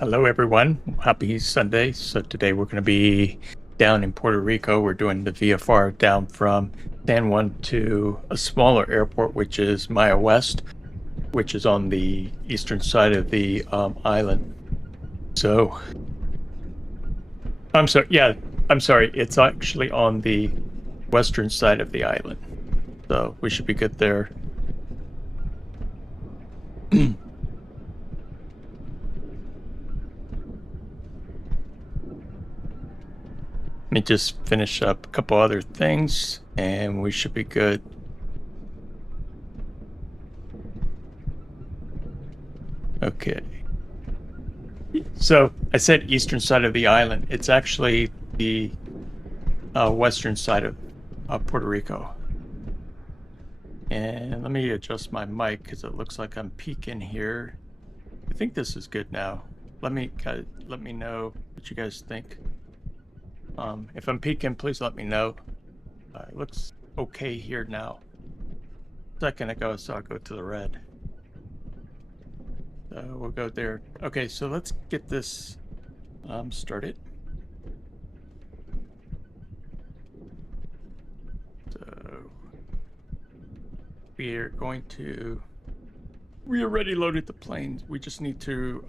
Hello, everyone. Happy Sunday. So today we're going to be down in Puerto Rico. We're doing the VFR down from San Juan to a smaller airport, which is Maya West, which is on the eastern side of the island. So I'm sorry. Yeah, I'm sorry. It's actually on the western side of the island. So we should be good there. Let me just finish up a couple other things and we should be good. Okay. So I said eastern side of the island. It's actually the western side of Puerto Rico. And let me adjust my mic because it looks like I'm peaking here. I think this is good now. Let me know what you guys think. If I'm peaking, please let me know. It looks okay here now. A second ago, so I'll go to the red. So we'll go there. Okay, so let's get this started. So we already loaded the planes. We just need to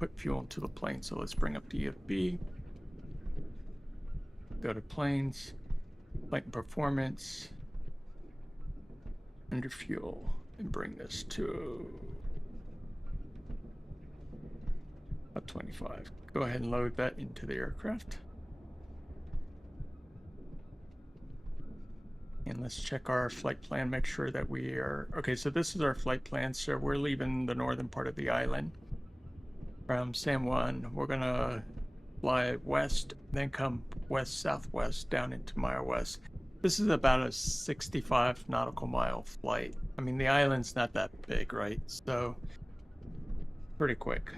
put fuel into the plane. So let's bring up DFB. Go to planes, flight performance, under fuel, and bring this to about 25. Go ahead and load that into the aircraft. And let's check our flight plan, make sure that we are, okay, so this is our flight plan. So we're leaving the northern part of the island from San Juan. We're gonna fly west, then come west-southwest down into Maya West. This is about a 65 nautical mile flight. I mean, the island's not that big, right? So pretty quick.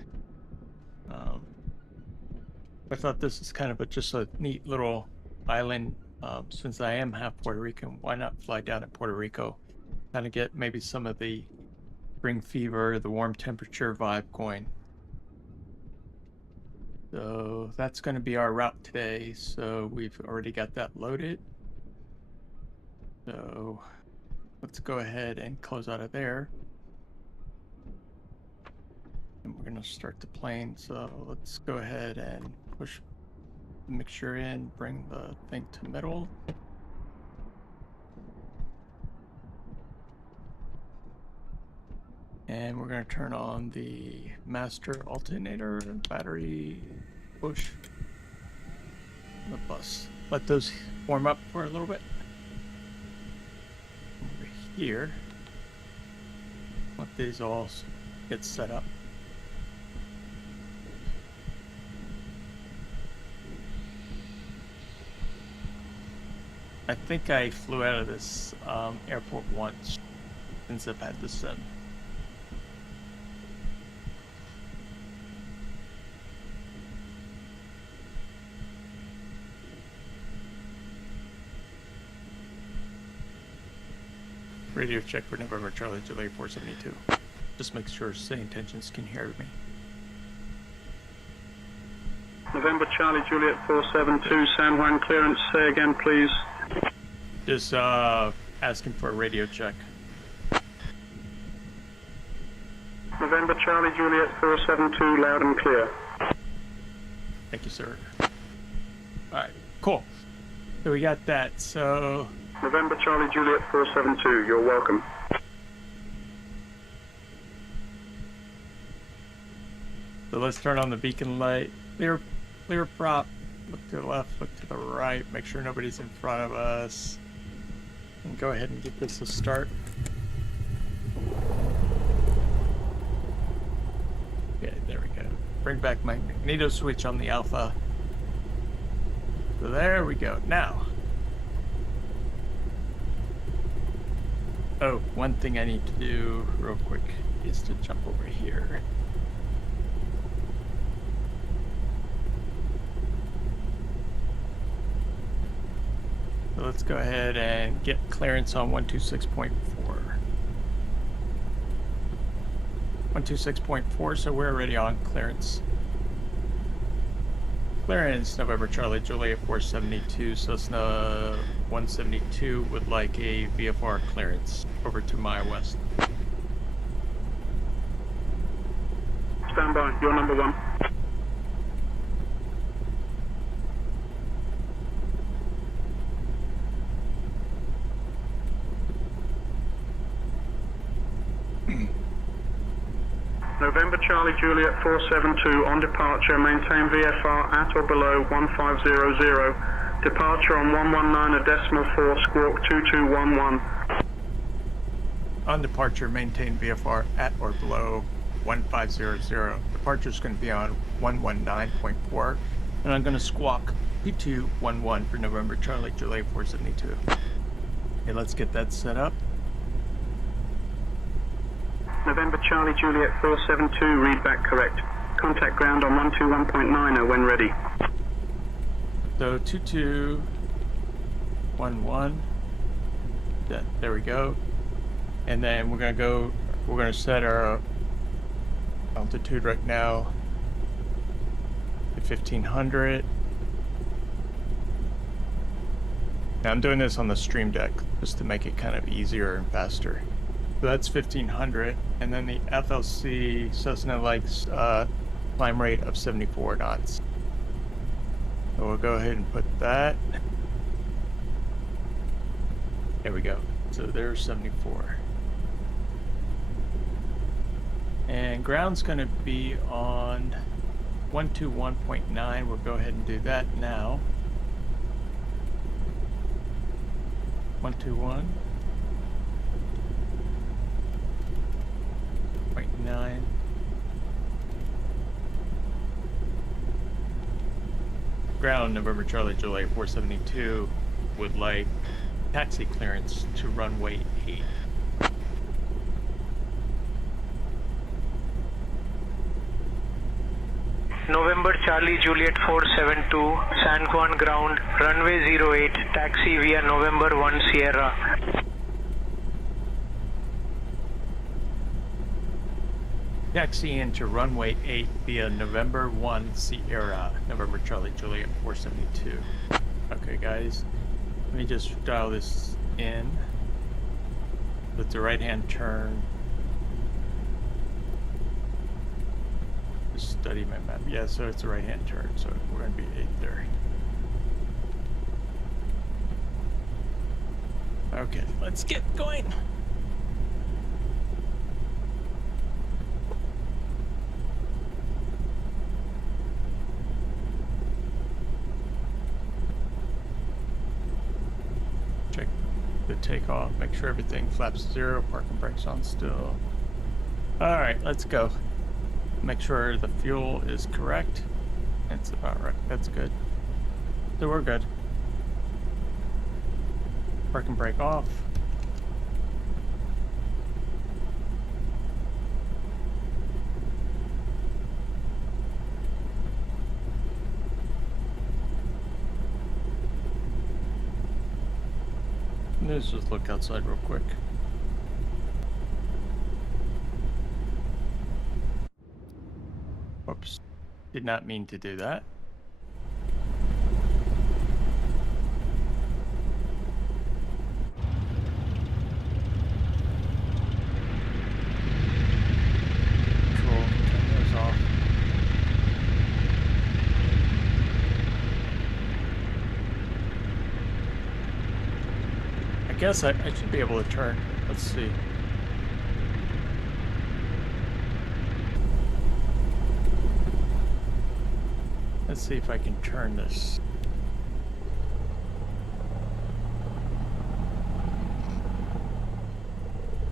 I thought this is kind of just a neat little island. Since I am half Puerto Rican, why not fly down to Puerto Rico? Kind of get maybe some of the spring fever, the warm temperature vibe going. So that's going to be our route today. So we've already got that loaded. So let's go ahead and close out of there. And we're going to start the plane. So let's go ahead and push the mixture in, bring the thing to middle. And we're going to turn on the master alternator, battery, push the bus. Let those warm up for a little bit. Over here, let these all get set up. I think I flew out of this airport once since I've had this sim. Radio check for November Charlie Juliet 472. Just make sure Say Intentions can hear me. November Charlie Juliet 472, San Juan clearance. Say again, please. Just asking for a radio check. November Charlie Juliet 472, loud and clear. Thank you, sir. All right, cool. So we got that. So November Charlie Juliet 472, you're welcome. So let's turn on the beacon light. Clear prop. Look to the left, look to the right. Make sure nobody's in front of us. And go ahead and get this a start. Okay, there we go. Bring back my magneto switch on the alpha. So there we go. Now. Oh, one thing I need to do real quick is to jump over here. So let's go ahead and get clearance on 126.4. 126.4, so we're already on clearance. Clearance, November Charlie Juliet 472, Cessna 172 would like a VFR clearance over to my west. Stand by, you're number 1. November Charlie Juliet 472 on departure, maintain VFR at or below 1500. Departure on 119.4, squawk 2211. On departure, maintain VFR at or below 1500. Departure is going to be on 119.4, and I'm going to squawk 2211 for November Charlie Juliet 472. Okay, let's get that set up. November Charlie Juliet 472, read back correct. Contact ground on 121.90 when ready. So 2211. There we go. And then we're going to set our altitude right now to 1500. Now I'm doing this on the Stream Deck just to make it kind of easier and faster. So that's 1500, and then the FLC Cessna likes climb rate of 74 knots. So we'll go ahead and put that. There we go. So there's 74. And ground's going to be on 121.9. We'll go ahead and do that now. 121.9. Ground, November Charlie Juliet 472 would like taxi clearance to runway 8. November Charlie Juliet 472, San Juan ground, runway 08, taxi via November 1 Sierra. Taxi into runway 8 via November 1 Sierra, November Charlie Juliet 472. Okay guys, let me just dial this in with the right hand turn. Just study my map. Yeah, so it's a right hand turn, so we're going to be 8 there. Okay, let's get going. Check the takeoff, make sure everything flaps 0, parking brakes on still. Alright, let's go. Make sure the fuel is correct. It's about right. That's good. So we're good. Parking brake off. Let's just look outside real quick. Whoops. Did not mean to do that. Cool. Turn those off. I guess I should be able to turn. Let's see. Let's see if I can turn this.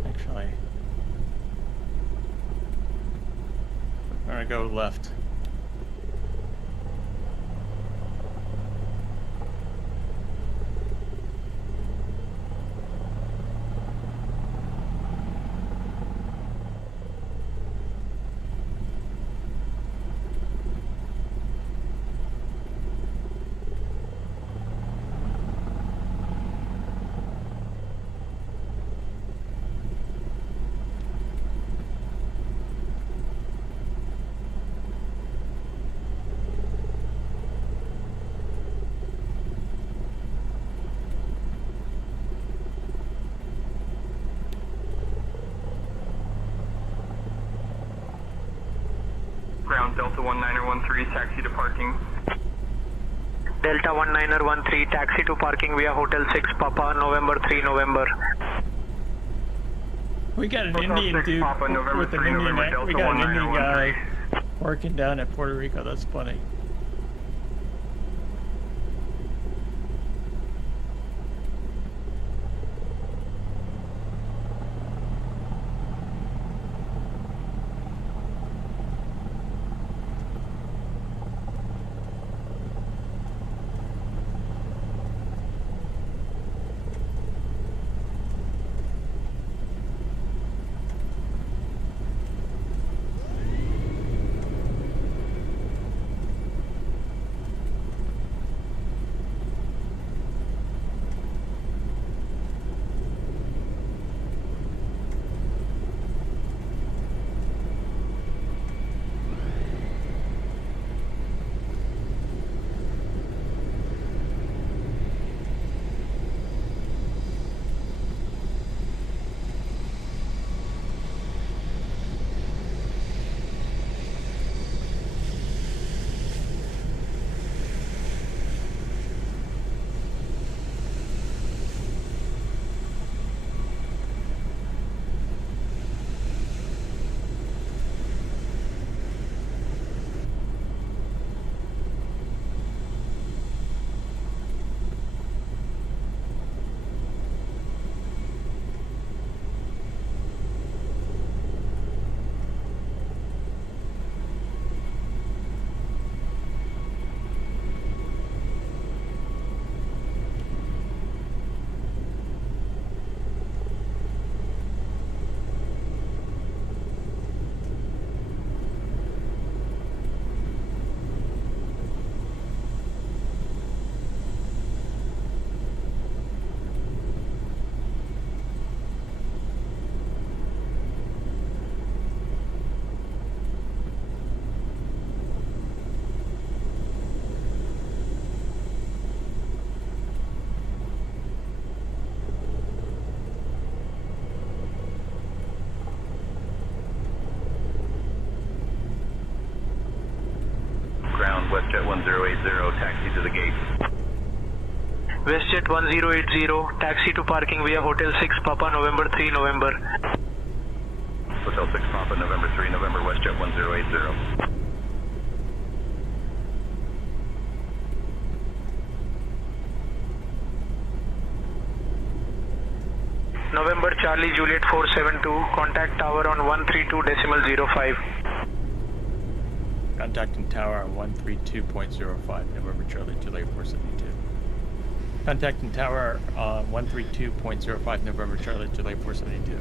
Actually, I'm gonna go left. ground, Delta 1913, taxi to parking. Delta 1913, taxi to parking via Hotel 6 Papa, November 3 November. We got an Hotel Indian 6 dude Papa, November with an 3 Indian. November, We Delta got an Indian 1913. guy working down at Puerto Rico. That's funny. Ground, WestJet 1080, taxi to the gate. WestJet 1080, taxi to parking via Hotel 6 Papa, November 3 November. Hotel 6 Papa, November 3 November, WestJet 1080. November Charlie Juliet 472, contact tower on 132.05. Contacting tower on 132.05, November Charlie Juliet 472. Contacting tower on 132.05, November Charlie Juliet 472.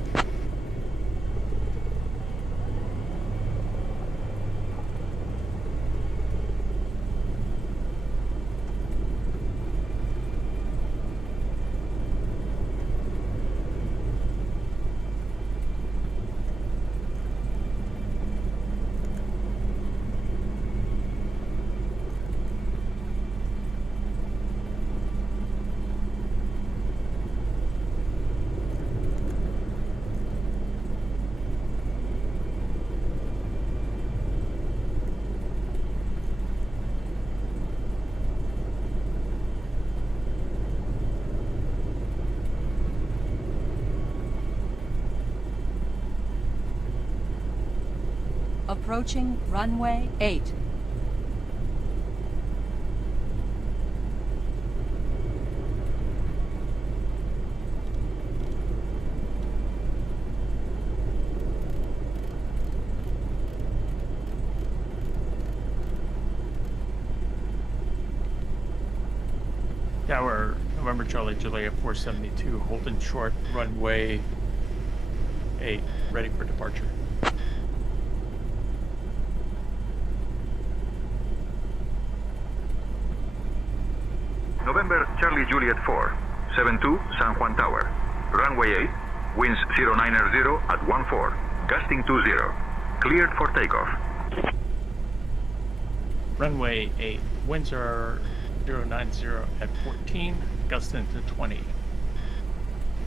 Approaching runway 8. Tower, November Charlie Juliet 472, holding short, runway 8, ready for departure. November Charlie Juliet 472 San Juan Tower. Runway 8, winds 090 at 14, gusting 20. Cleared for takeoff. Runway 8, winds are 090 at 14, gusting to 20.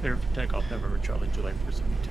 Cleared for takeoff, November Charlie Juliet 472.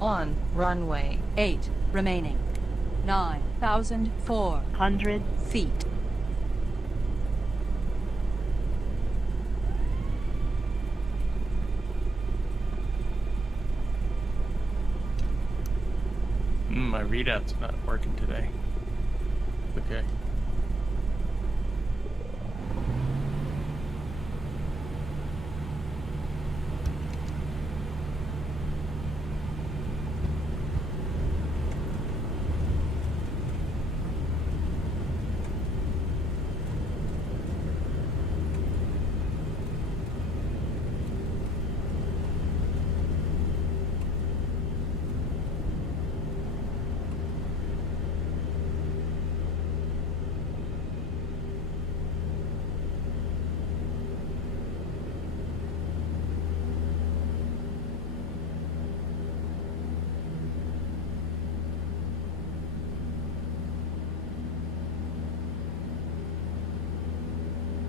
on runway 8 remaining. 9,400 feet. My readout's not working today. Okay.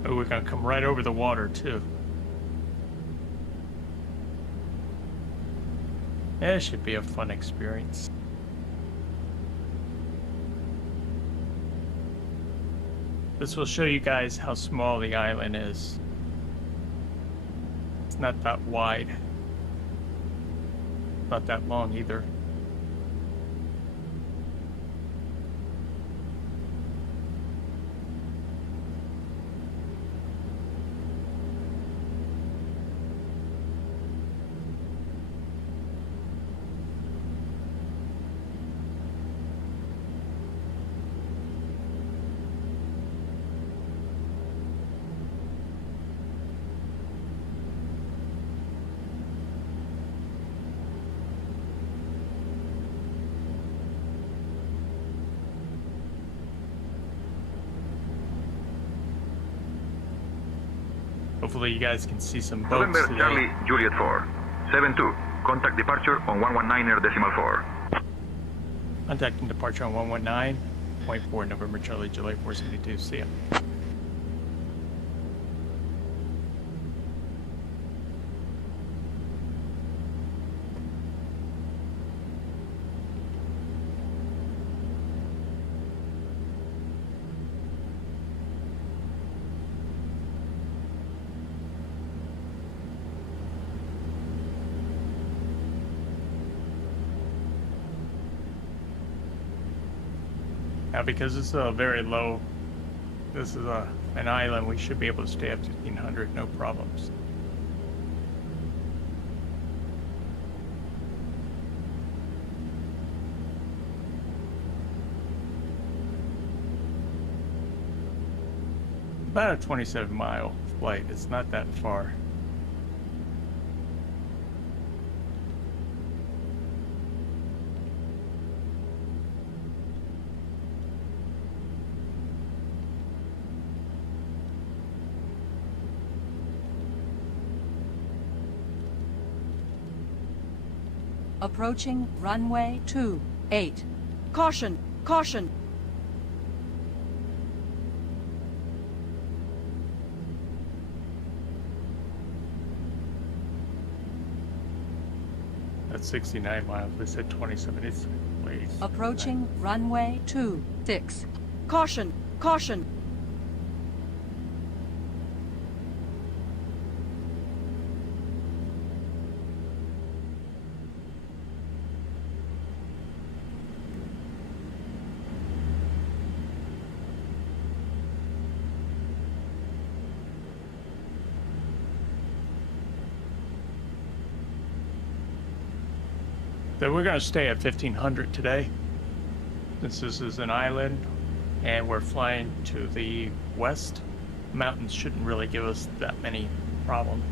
Oh, we're gonna come right over the water too. Yeah, it should be a fun experience. This will show you guys how small the island is. It's not that wide. Not that long either. Hopefully you guys can see some boats November today. Charlie Juliet 4. 7-2. Contact departure on 119.4. Contacting departure on 119.4 November Charlie Juliet 472. See ya. Now, because it's a very low, this is an island, we should be able to stay up to 1500, no problems. About a 27-mile flight. It's not that far. Approaching runway 28. Caution! Caution! That's 69 miles. They said 27. It's way. Approaching runway 26. Caution! Caution! So we're going to stay at 1500 today, since this is an island and we're flying to the west. Mountains shouldn't really give us that many problems.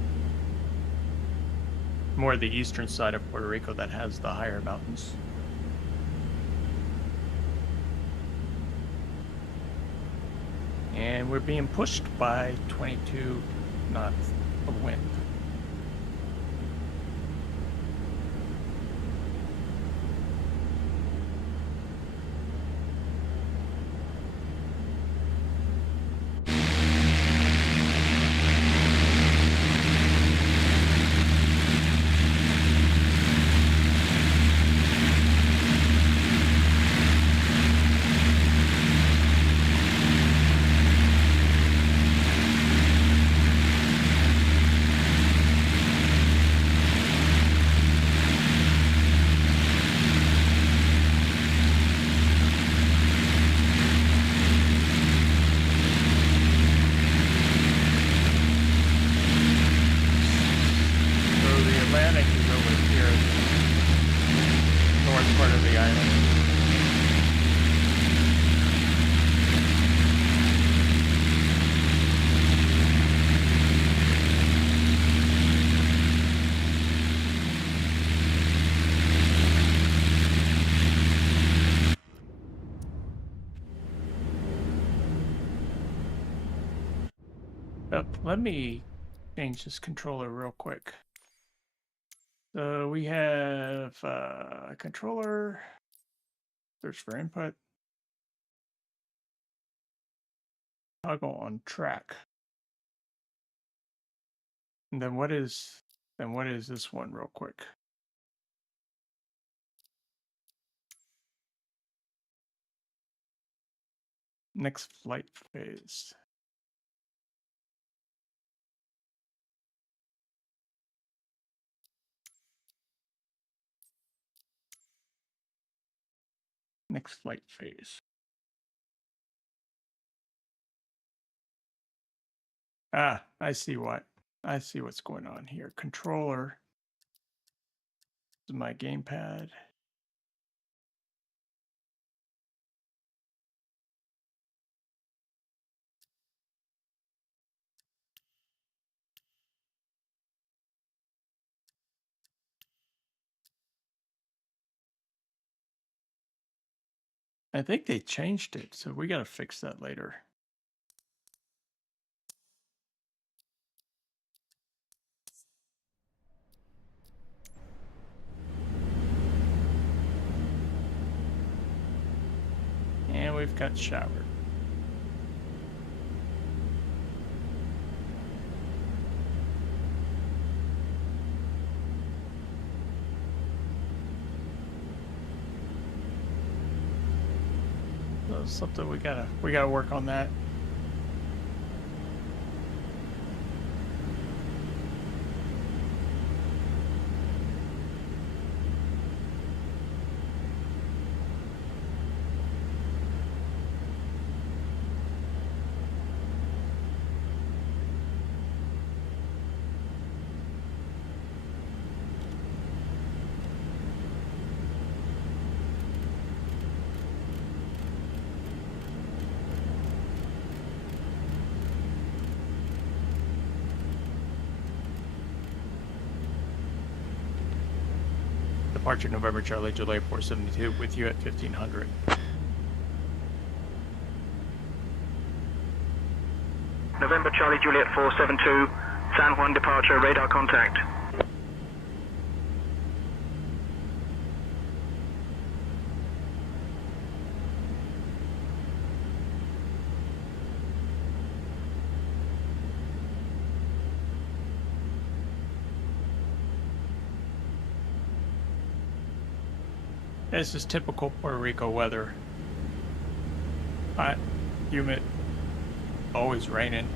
More the eastern side of Puerto Rico that has the higher mountains. And we're being pushed by 22 knots of wind. Atlantic is over here, north part of the island. Let me change this controller real quick. So we have a controller, search for input, toggle on track. And then what is this one real quick? Next flight phase. Next flight phase. Ah, I see what's going on here. Controller. This is my gamepad. I think they changed it, so we got to fix that later. And we've got showered. So something we gotta work on that. Departure November Charlie Juliet 472 with you at 1500. November Charlie Juliet 472, San Juan departure, radar contact. This is typical Puerto Rico weather. Hot, humid, always raining,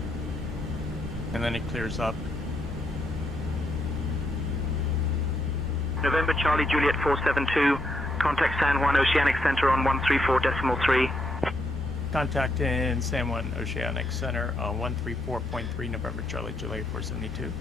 and then it clears up. November Charlie Juliet 472, contact San Juan Oceanic Center on 134.3. Contact in San Juan Oceanic Center on 134.3 November Charlie Juliet 472.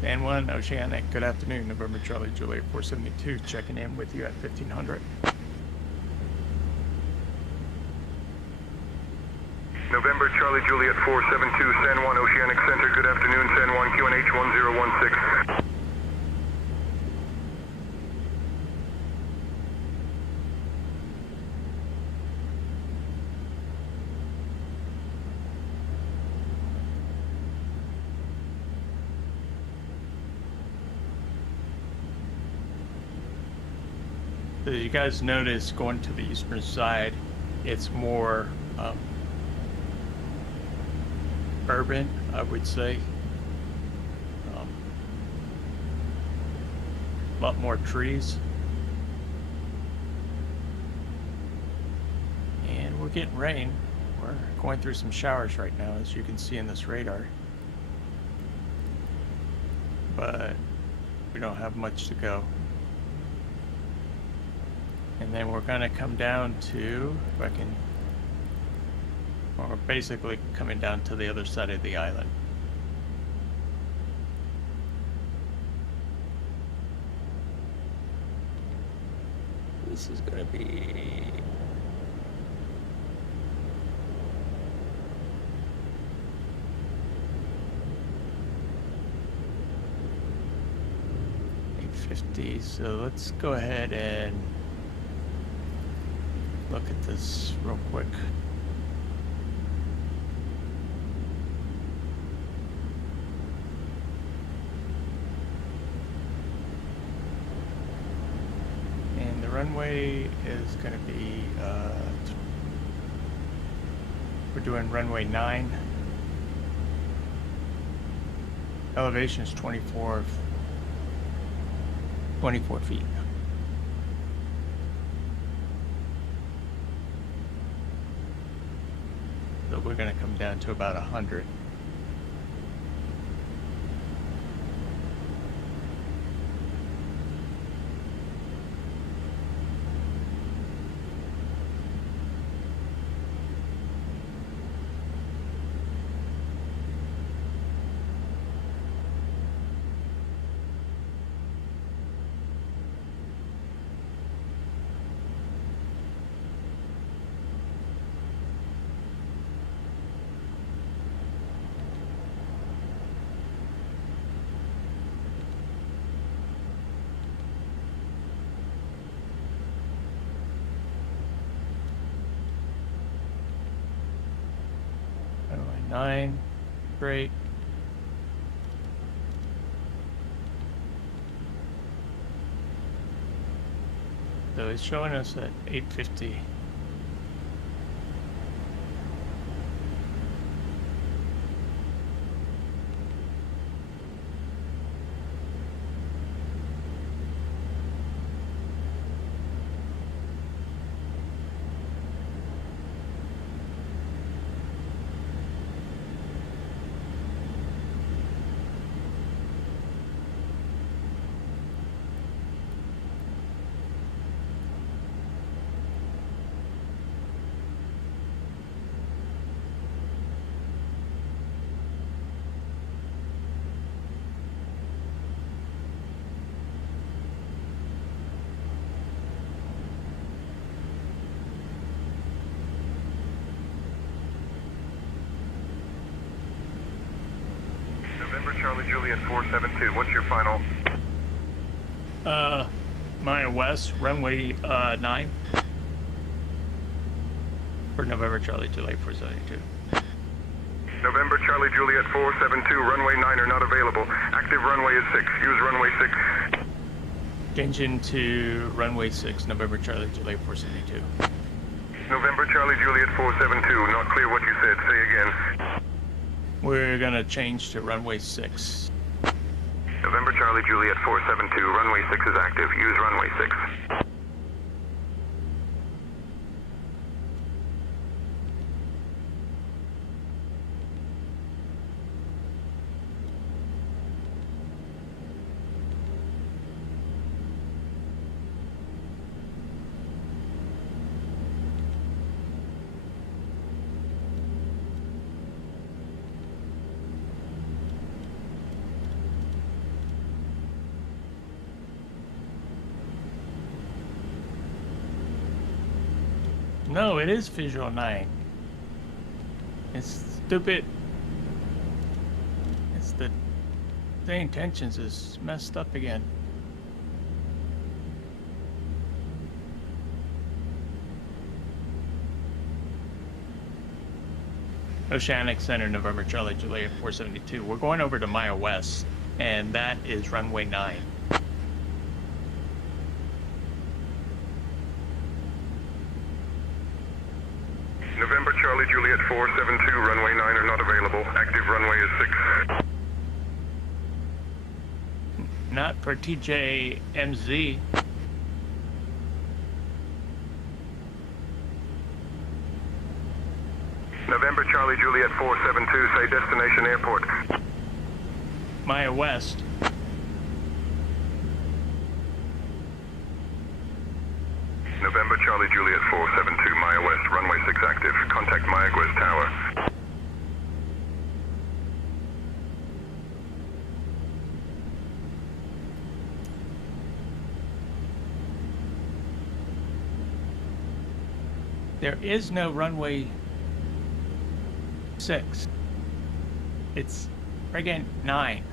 San Juan Oceanic, good afternoon, November Charlie Juliet 472, checking in with you at 1500. November Charlie Juliet 472, San Juan Oceanic Center. Good afternoon, San Juan QNH 1016. So you guys notice going to the eastern side, it's more urban, I would say. A lot more trees. And we're getting rain. We're going through some showers right now, as you can see in this radar. but we don't have much to go. And then we're gonna come down to, if I can, well, we're basically coming down to the other side of the island. This is gonna be $850. So let's go ahead and look at this real quick. And the runway is going to be, we're doing runway 9. Elevation is 24 feet. So we're going to come down to about 100. Runway 9, great. So it's showing us at 850. November Charlie Juliet 472, what's your final? Maya West, runway 9. For November Charlie Juliet 472. November Charlie Juliet 472, runway 9 are not available. Active runway is 6, use runway 6. Change into runway 6, November Charlie Juliet 472. November Charlie Juliet 472, not clear what you said, say again. We're gonna change to runway 6. November Charlie Juliet 472, runway 6 is active, use runway 6. No, it is visual 9. It's stupid. It's the intentions is messed up again. Oceanic Center, November Charlie Juliet 472. We're going over to Maya West, and that is runway 9. November Charlie Juliet 472, runway 9 are not available. Active runway is 6. Not for TJMZ. November Charlie Juliet 472, say destination airport. Maya West. November Charlie Juliet 472, Maya West, runway 6 active. Contact Mayaguez Tower. There is no runway 6. It's friggin' 9.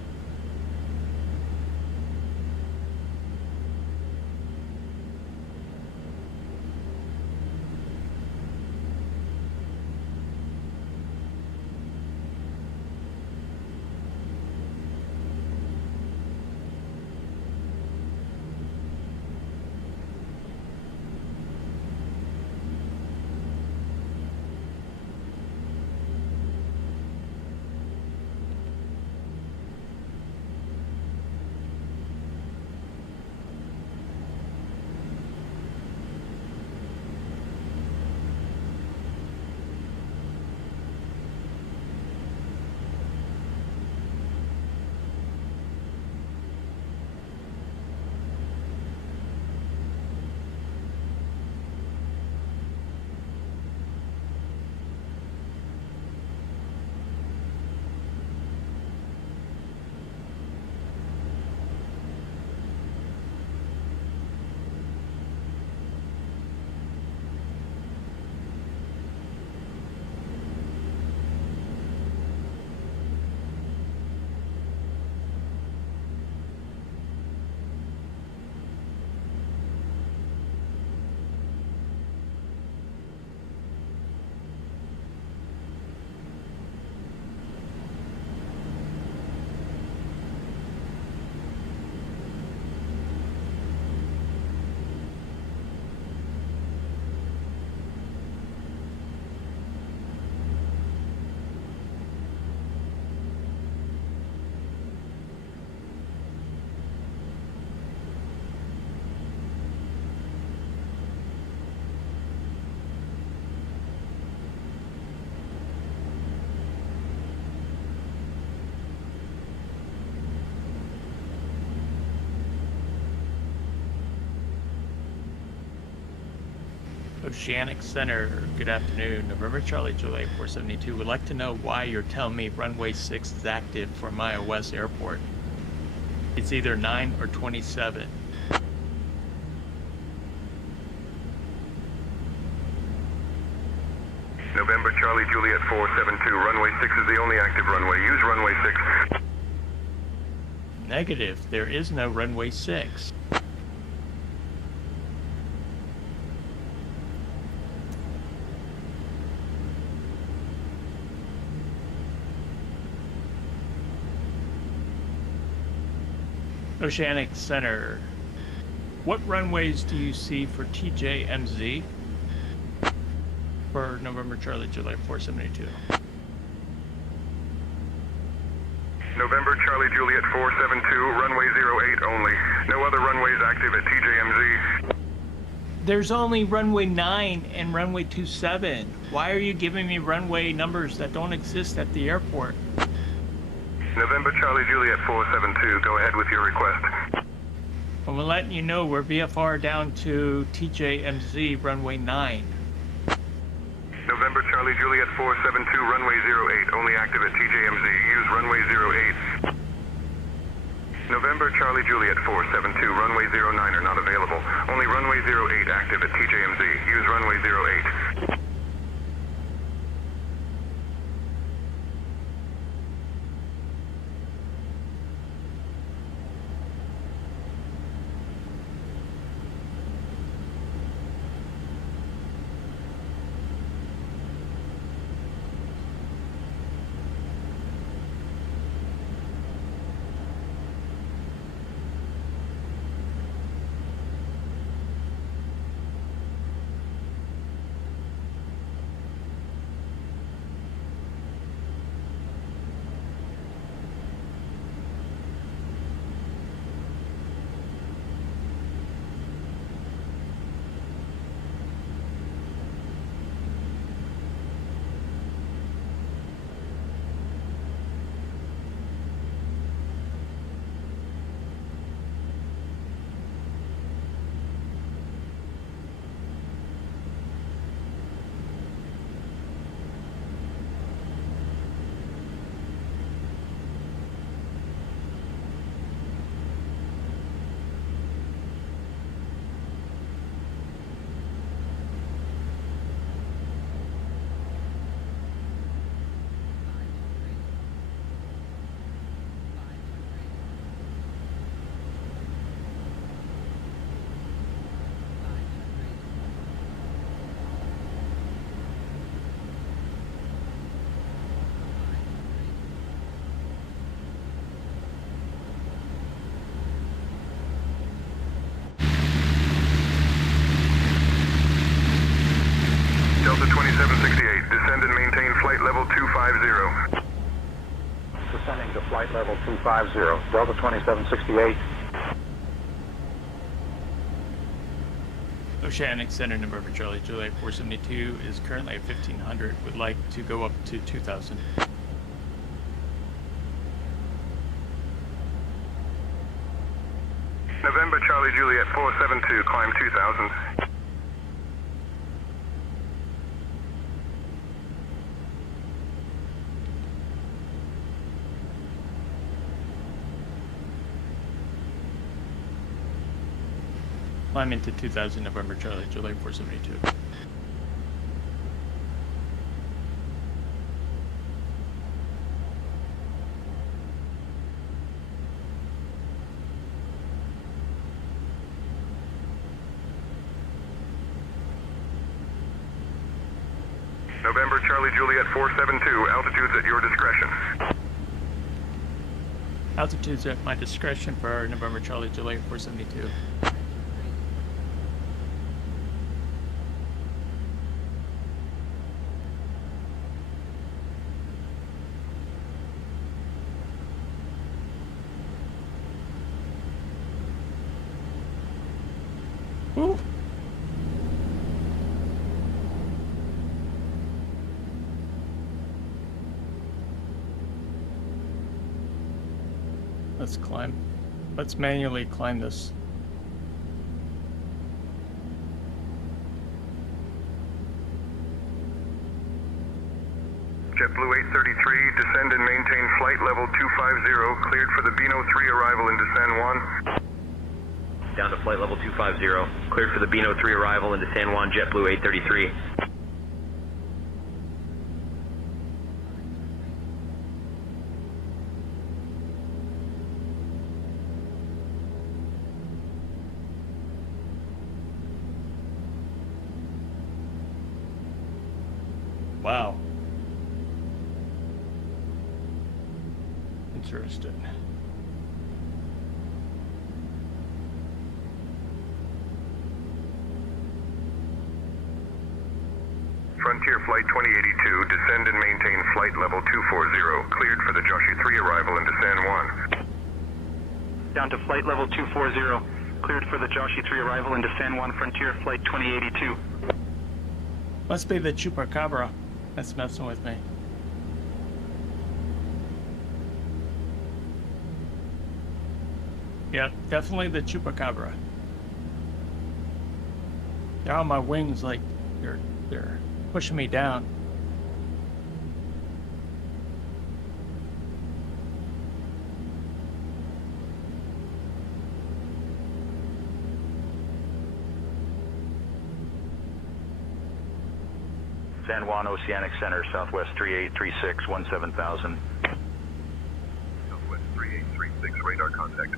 Oceanic Center, good afternoon. November Charlie Juliet 472 would like to know why you're telling me runway 6 is active for Maya West Airport. It's either 9 or 27. November Charlie Juliet 472, runway 6 is the only active runway. Use runway 6. Negative, there is no runway 6. Oceanic Center, what runways do you see for TJMZ for November Charlie Juliet 472? November Charlie Juliet 472, runway 08 only. No other runways active at TJMZ. There's only runway 9 and runway 27. Why are you giving me runway numbers that don't exist at the airport? November Charlie Juliet 472, go ahead with your request. I'm letting you know we're VFR down to TJMZ runway 9. November Charlie Juliet 472, runway 08, only active at TJMZ. Use runway 08. November Charlie Juliet 472, runway 09 are not available. Only runway 08 active at TJMZ. Use runway 08. 250, Delta 2768. Oceanic Center, November Charlie Juliet 472 is currently at 1500. Would like to go up to 2000. November Charlie Juliet 472, climb 2000. Climb into 2000, November Charlie Juliet 472. November Charlie Juliet 472, altitudes at your discretion. Altitudes at my discretion for November Charlie Juliet 472. Woo. Let's climb. Let's manually climb this. JetBlue 833, descend and maintain flight level 250, cleared for the Beano 3 arrival into San Juan. Down to flight level 250, cleared for the Beano 3 arrival into San Juan, JetBlue 833. Wow. Interesting. Frontier Flight 2082, descend and maintain flight level 240, cleared for the Joshi 3 arrival into San Juan. Down to flight level 240, cleared for the Joshi 3 arrival into San Juan, Frontier Flight 2082. Must be the Chupacabra that's messing with me. Yeah, definitely the Chupacabra. They're on my wings, like they're pushing me down. San Juan Oceanic Center, Southwest 3836, 17,000. Southwest 3836, radar contact.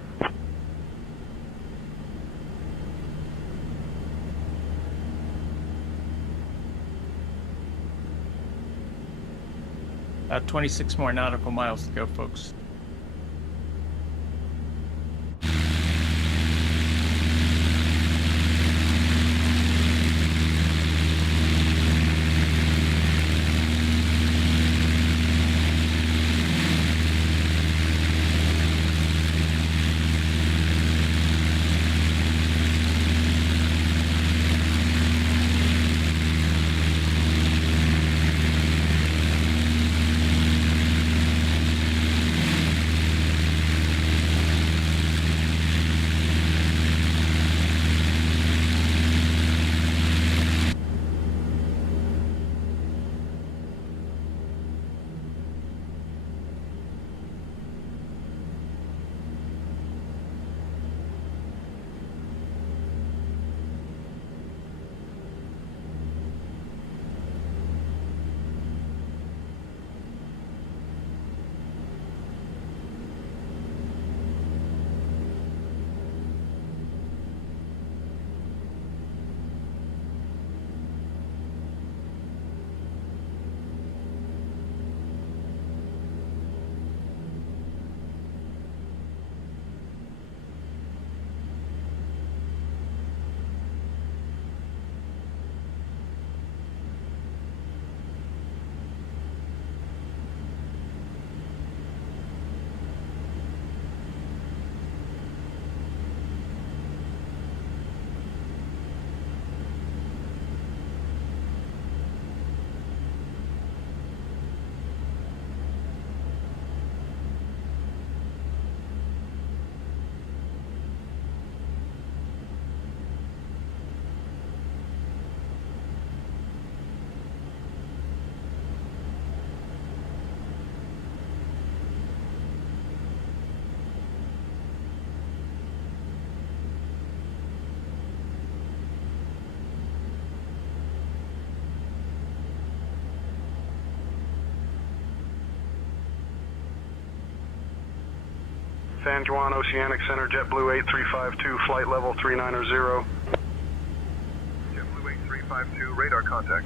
About 26 more nautical miles to go, folks. San Juan Oceanic Center, JetBlue 8352, flight level 390. JetBlue 8352, radar contact.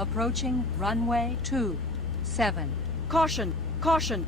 Approaching runway 27. Caution! Caution!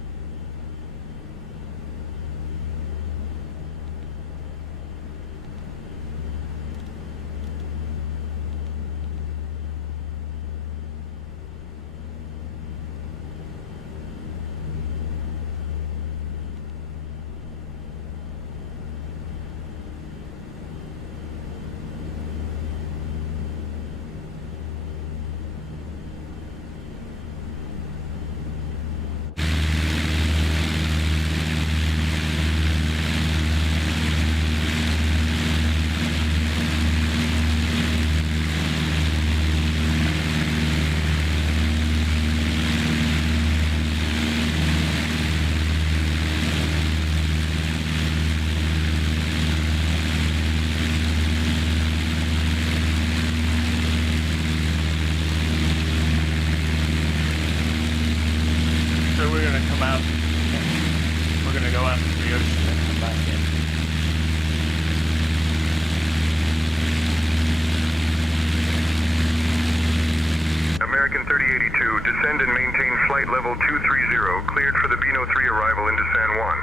American 3082, descend and maintain flight level 230, cleared for the Beano 3 arrival into San Juan.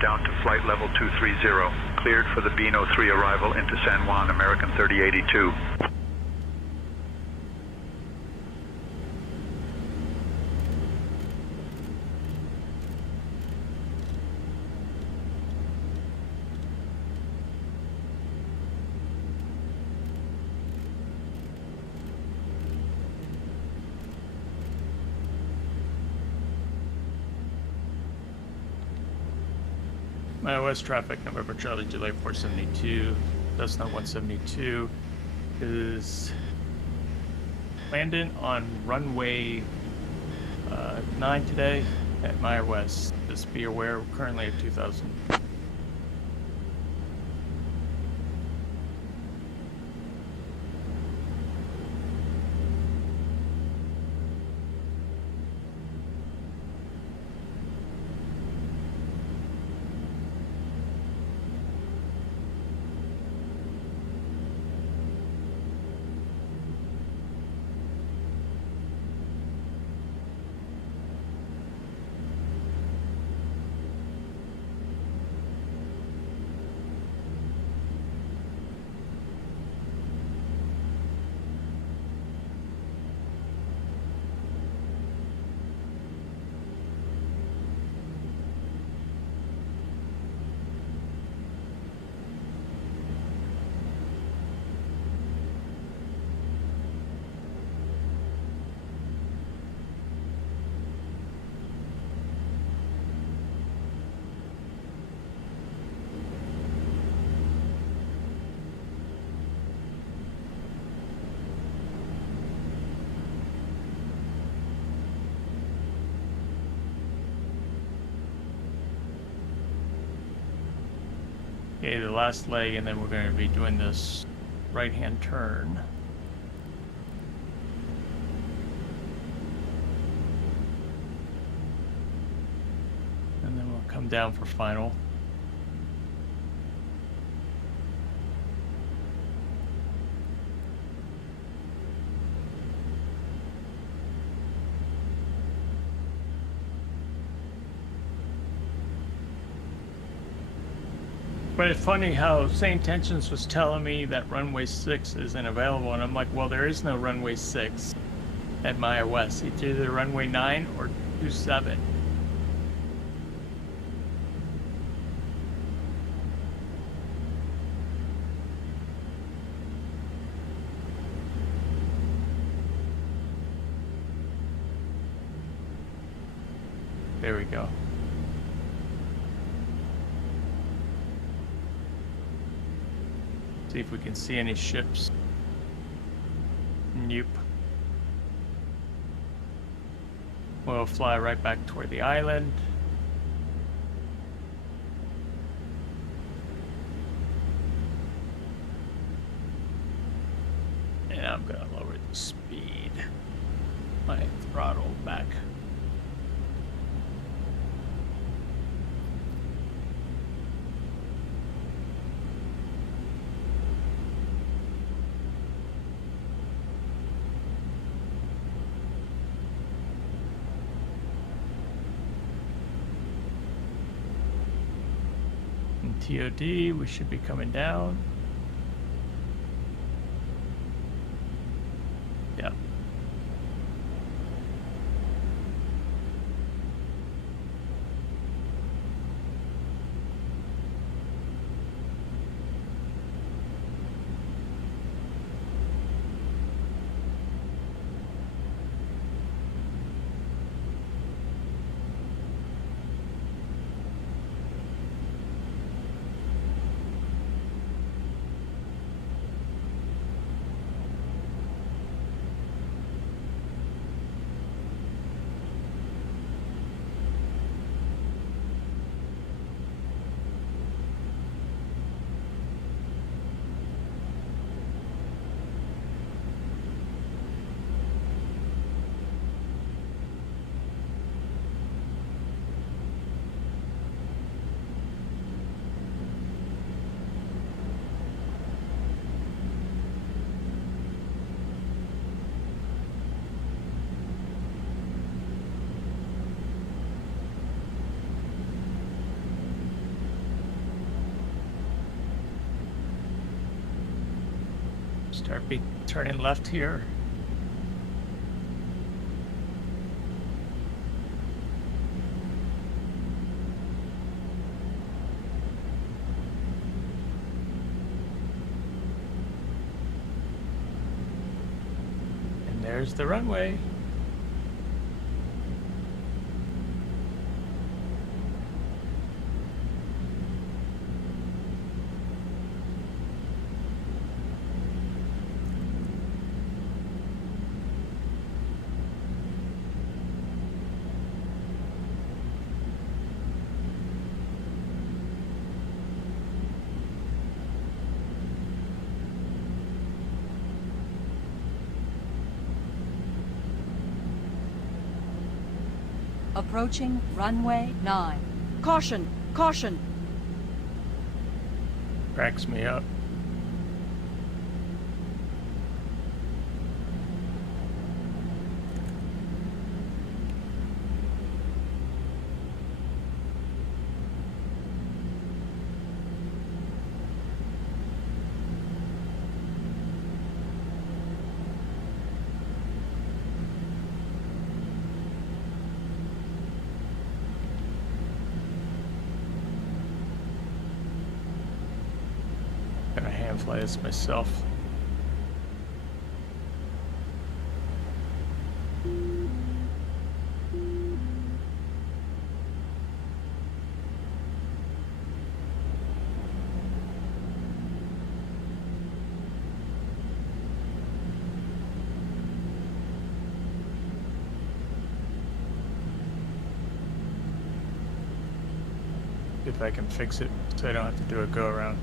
Down to flight level 230, cleared for the Beano 3 arrival into San Juan, American 3082. West traffic, November Charlie, July 472, Cessna 172 is landing on runway 9 today at Maya West. Just be aware, we're currently at 2000. Okay, the last leg, and then we're going to be doing this right-hand turn. And then we'll come down for final. But it's funny how St. Tensions was telling me that runway 6 isn't available, and I'm like, well, there is no runway 6 at Maya West. It's either runway 9 or 27. There we go. See if we can see any ships. Nope. We'll fly right back toward the island. And I'm gonna lower the speed. My throttle back. And TOD, we should be coming down. Yeah. Start turning left here. And there's the runway. Approaching runway 9. Caution! Caution! Cracks me up. Gonna hand fly this myself. If I can fix it so I don't have to do a go around.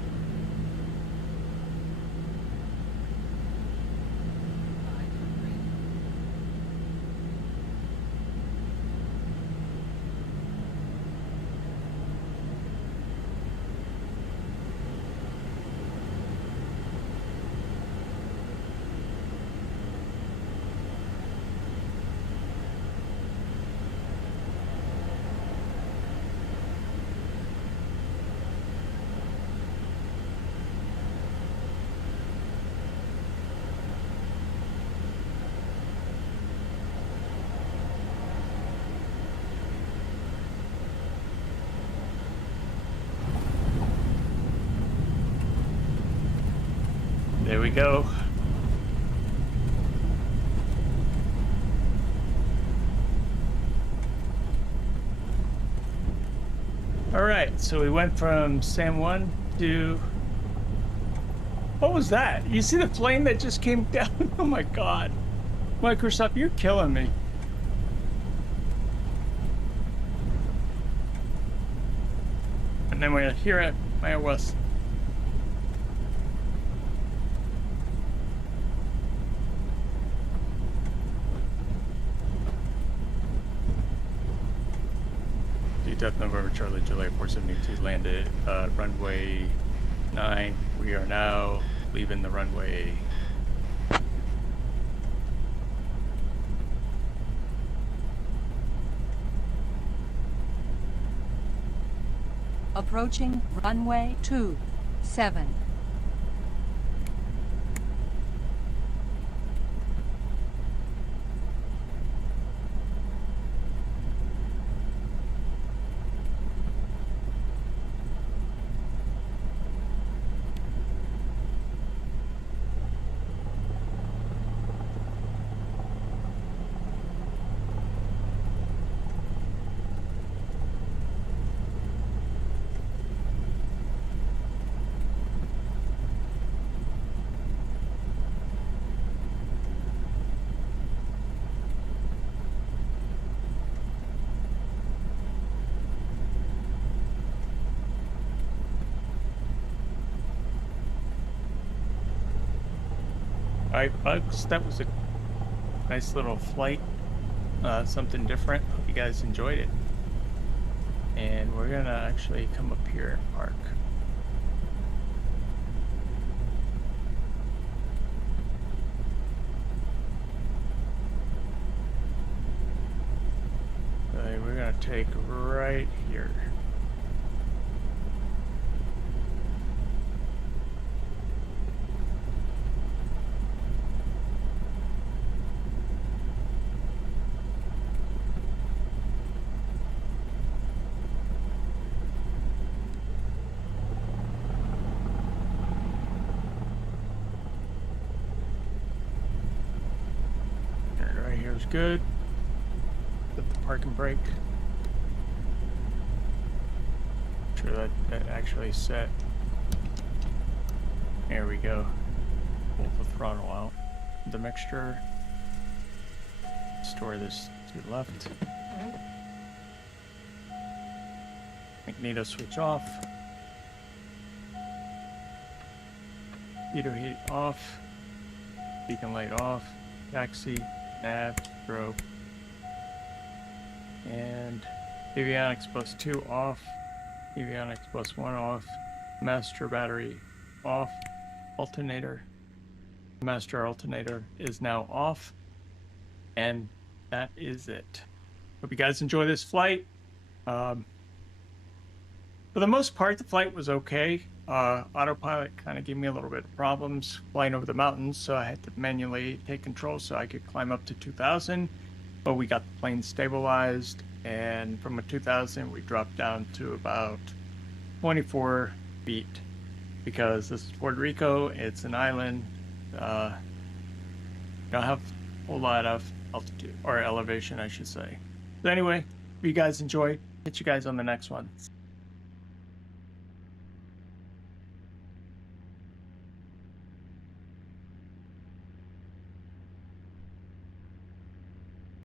There we go. All right, so we went from San Juan to... What was that? You see the plane that just came down? Oh my God. Microsoft, you're killing me. And then we're here at Maya West. Death November Charlie Juliet 472 landed runway 9. We are now leaving the runway. Approaching runway 27. Alright, folks, that was a nice little flight. Something different. Hope you guys enjoyed it. And we're gonna actually come up here and park. We're gonna take right here. Right here is good. Put the parking brake. Sure that actually set. There we go. Pull the throttle out. The mixture. Store this to the left. Magneto switch off. Heater heat off. Beacon light off. Taxi. Nav. Strobe. And avionics plus 2 off. Avionics plus 1 off. Master battery off. Alternator. Master alternator is now off. And that is it. Hope you guys enjoy this flight. For the most part, the flight was okay. Autopilot kind of gave me a little bit of problems flying over the mountains, so I had to manually take control so I could climb up to 2,000. But we got the plane stabilized, and from a 2,000 we dropped down to about 24 feet because this is Puerto Rico. It's an island. Don't have a whole lot of altitude or elevation, I should say. So anyway, if you guys enjoyed, catch you guys on the next one.